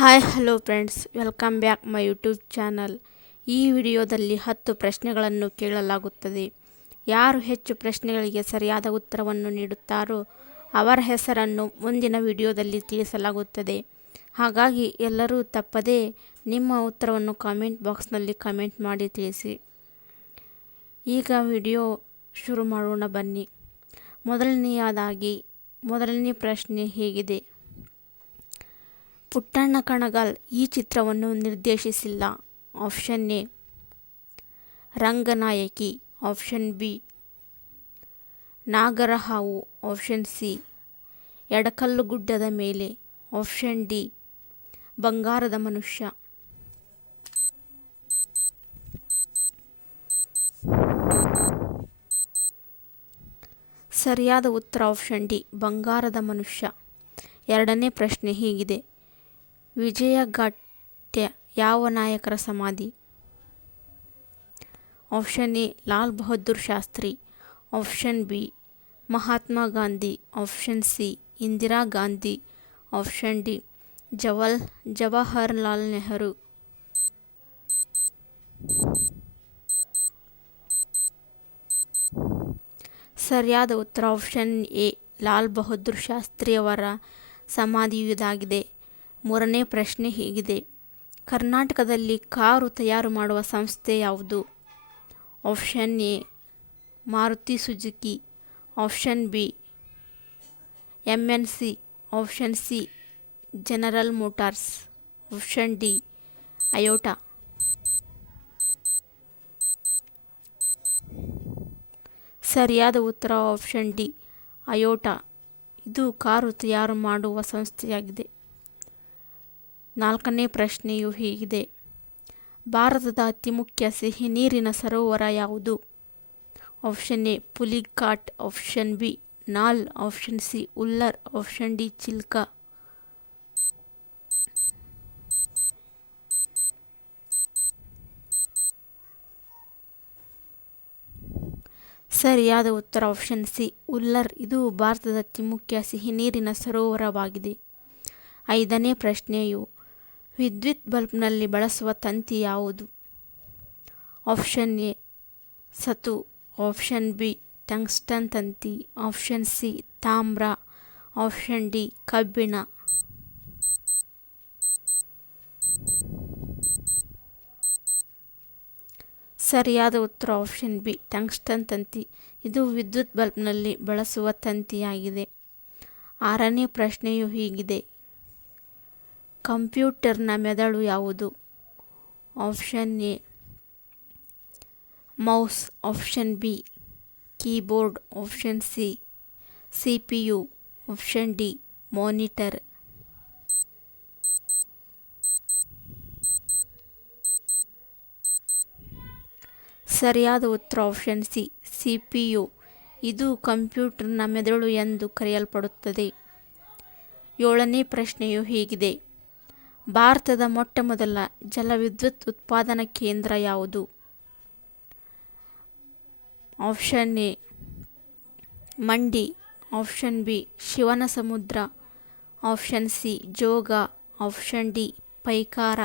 Hi hello friends, welcome back my YouTube channel. ಈ ವಿಡಿಯೋದಲ್ಲಿ 10 ಪ್ರಶ್ನೆಗಳನ್ನು ಕೇಳಲಾಗುತ್ತದೆ. ಯಾರು ಹೆಚ್ಚು ಪ್ರಶ್ನೆಗಳಿಗೆ ಸರಿಯಾದ ಉತ್ತರವನ್ನು ನೀಡುತ್ತಾರೋ ಅವರ ಹೆಸರನ್ನು ಮುಂದಿನ ವಿಡಿಯೋದಲ್ಲಿ ತಿಳಿಸಲಾಗುತ್ತದೆ. ಹಾಗಾಗಿ ಎಲ್ಲರೂ ತಪ್ಪದೇ ನಿಮ್ಮ ಉತ್ತರವನ್ನು ಕಾಮೆಂಟ್ ಬಾಕ್ಸ್ನಲ್ಲಿ ಕಮೆಂಟ್ ಮಾಡಿ ತಿಳಿಸಿ. ಈಗ ವಿಡಿಯೋ ಶುರು ಮಾಡೋಣ ಬನ್ನಿ. ಮೊದಲನೇ ಪ್ರಶ್ನೆ ಹೀಗಿದೆ. ಪುಟ್ಟಣ್ಣ ಕಣಗಾಲ್ ಈ ಚಿತ್ರವನ್ನು ನಿರ್ದೇಶಿಸಿಲ್ಲ. Option A Ranganayaki, option B Nagarahavu, option C Edakallu Guddada Mele, option D ಬಂಗಾರದ ಮನುಷ್ಯ. ಸರಿಯಾದ ಉತ್ತರ ಆಪ್ಷನ್ ಡಿ ಬಂಗಾರದ ಮನುಷ್ಯ. ಎರಡನೇ ಪ್ರಶ್ನೆ ಹೀಗಿದೆ. ವಿಜಯಘಾಟ್ಯ ಯಾವ ನಾಯಕರ ಸಮಾಧಿ? Option A Lal Bahadur Shastri, option B Mahatma Gandhi, option C Indira Gandhi, option D Jawaharlal Nehru. ಸರಿಯಾದ ಉತ್ತರ ಆಪ್ಷನ್ ಎ ಲಾಲ್ ಬಹದ್ದೂರ್ ಶಾಸ್ತ್ರಿಯವರ ಸಮಾಧಿಯು ಇದಾಗಿದೆ. ಮೂರನೇ ಪ್ರಶ್ನೆ ಹೀಗಿದೆ. ಕರ್ನಾಟಕದಲ್ಲಿ ಕಾರು ತಯಾರು ಮಾಡುವ ಸಂಸ್ಥೆ ಯಾವುದು? Option A Maruti Suzuki, option B MNC, option C general motors, option D ಅಯೋಟಾ. ಸರಿಯಾದ ಉತ್ತರ ಆಪ್ಷನ್ ಡಿ ಅಯೋಟಾ. ಇದು ಕಾರು ತಯಾರು ಮಾಡುವ ಸಂಸ್ಥೆಯಾಗಿದೆ. ನಾಲ್ಕನೇ ಪ್ರಶ್ನೆಯು ಹೀಗಿದೆ. ಭಾರತದ ಅತಿ ಮುಖ್ಯ ಸಿಹಿ ನೀರಿನ ಸರೋವರ ಯಾವುದು? ಆಪ್ಷನ್ ಎ ಪುಲಿಘಾಟ್, ಆಪ್ಷನ್ ಬಿ ನಾಲ್, option C huller, option D Chilka. ಸರಿಯಾದ ಉತ್ತರ ಆಪ್ಷನ್ ಸಿ ಉಲ್ಲರ್. ಇದು ಭಾರತದ ಅತಿ ಮುಖ್ಯ ಸಿಹಿ ನೀರಿನ ಸರೋವರವಾಗಿದೆ. ಐದನೇ ಪ್ರಶ್ನೆಯು ವಿದ್ಯುತ್ ಬಲ್ಬ್ನಲ್ಲಿ ಬಳಸುವ ತಂತಿ ಯಾವುದು? ಆಪ್ಷನ್ ಎ ಸತು, ಆಪ್ಷನ್ ಬಿ ಟಂಗ್ಸ್ಟನ್ ತಂತಿ, ಆಪ್ಷನ್ ಸಿ ತಾಮ್ರ, ಆಪ್ಷನ್ ಡಿ ಕಬ್ಬಿಣ. ಸರಿಯಾದ ಉತ್ತರ ಆಪ್ಷನ್ ಬಿ ಟಂಗ್ಸ್ಟನ್ ತಂತಿ. ಇದು ವಿದ್ಯುತ್ ಬಲ್ಬ್ನಲ್ಲಿ ಬಳಸುವ ತಂತಿಯಾಗಿದೆ. ಆರನೇ ಪ್ರಶ್ನೆಯು ಹೀಗಿದೆ. ಕಂಪ್ಯೂಟರ್ನ ಮೆದುಳು ಯಾವುದು? Option A mouse, option B keyboard, option C CPU, option D monitor. ಸರಿಯಾದ ಉತ್ತರ ಆಪ್ಷನ್ ಸಿ CPU. ಇದು ಕಂಪ್ಯೂಟರ್ನ ಮೆದುಳು ಎಂದು ಕರೆಯಲ್ಪಡುತ್ತದೆ. ಏಳನೇ ಪ್ರಶ್ನೆಯು ಹೀಗಿದೆ. ಭಾರತದ ಮೊಟ್ಟಮೊದಲ ಜಲವಿದ್ಯುತ್ ಉತ್ಪಾದನಾ ಕೇಂದ್ರ ಯಾವುದು? Option A Mandi, option B Shivanasamudra, option C Jog, option D Pykara.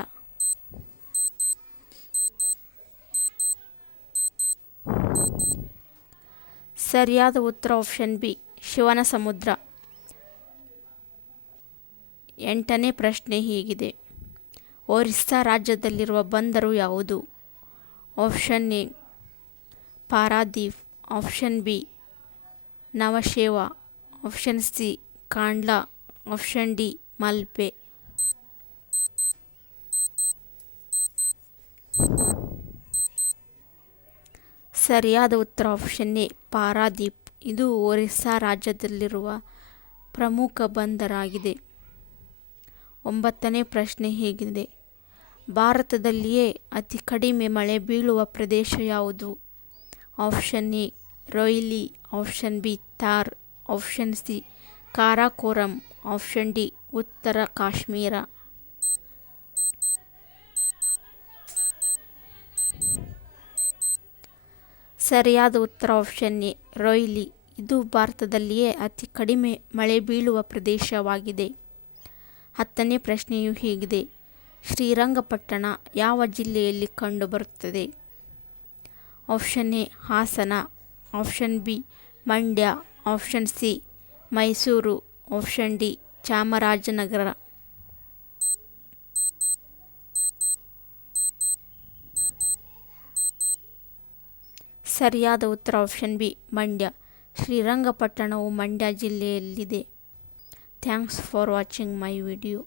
ಸರಿಯಾದ ಉತ್ತರ ಆಪ್ಷನ್ ಬಿ ಶಿವನಸಮುದ್ರ. ಎಂಟನೇ ಪ್ರಶ್ನೆ ಹೀಗಿದೆ. ಒರಿಸ್ಸಾ ರಾಜ್ಯದಲ್ಲಿರುವ ಬಂದರು ಯಾವುದು? Option A Paradip, option B Navasheva, option C Kandla, option D Malpe. ಸರಿಯಾದ ಉತ್ತರ ಆಪ್ಷನ್ ಎ ಪಾರಾದೀಪ್. ಇದು ಒರಿಸ್ಸಾ ರಾಜ್ಯದಲ್ಲಿರುವ ಪ್ರಮುಖ ಬಂದರಾಗಿದೆ. ಒಂಬತ್ತನೇ ಪ್ರಶ್ನೆ ಹೀಗಿದೆ. ಭಾರತದಲ್ಲಿಯೇ ಅತಿ ಕಡಿಮೆ ಮಳೆ ಬೀಳುವ ಪ್ರದೇಶ ಯಾವುದು? ಆಪ್ಷನ್ ಎ ರೊಯ್ಲಿ, option B Thar, option C Karakoram, option D ಉತ್ತರ ಕಾಶ್ಮೀರ. ಸರಿಯಾದ ಉತ್ತರ ಆಪ್ಷನ್ ಎ ರೊಯ್ಲಿ. ಇದು ಭಾರತದಲ್ಲಿಯೇ ಅತಿ ಕಡಿಮೆ ಮಳೆ ಬೀಳುವ ಪ್ರದೇಶವಾಗಿದೆ. 10ನೇ ಪ್ರಶ್ನೆಯು ಹೀಗಿದೆ: ಶ್ರೀರಂಗಪಟ್ಟಣ ಯಾವ ಜಿಲ್ಲೆಯಲ್ಲಿ ಕಂಡುಬರುತ್ತದೆ? Option A Hassan, option B Mandya, option C Mysuru, option D Chamarajanagar. ಸರಿಯಾದ ಉತ್ತರ ಆಪ್ಷನ್ ಬಿ ಮಂಡ್ಯ. ಶ್ರೀರಂಗಪಟ್ಟಣವು ಮಂಡ್ಯ ಜಿಲ್ಲೆಯಲ್ಲಿದೆ. Thanks for watching my video.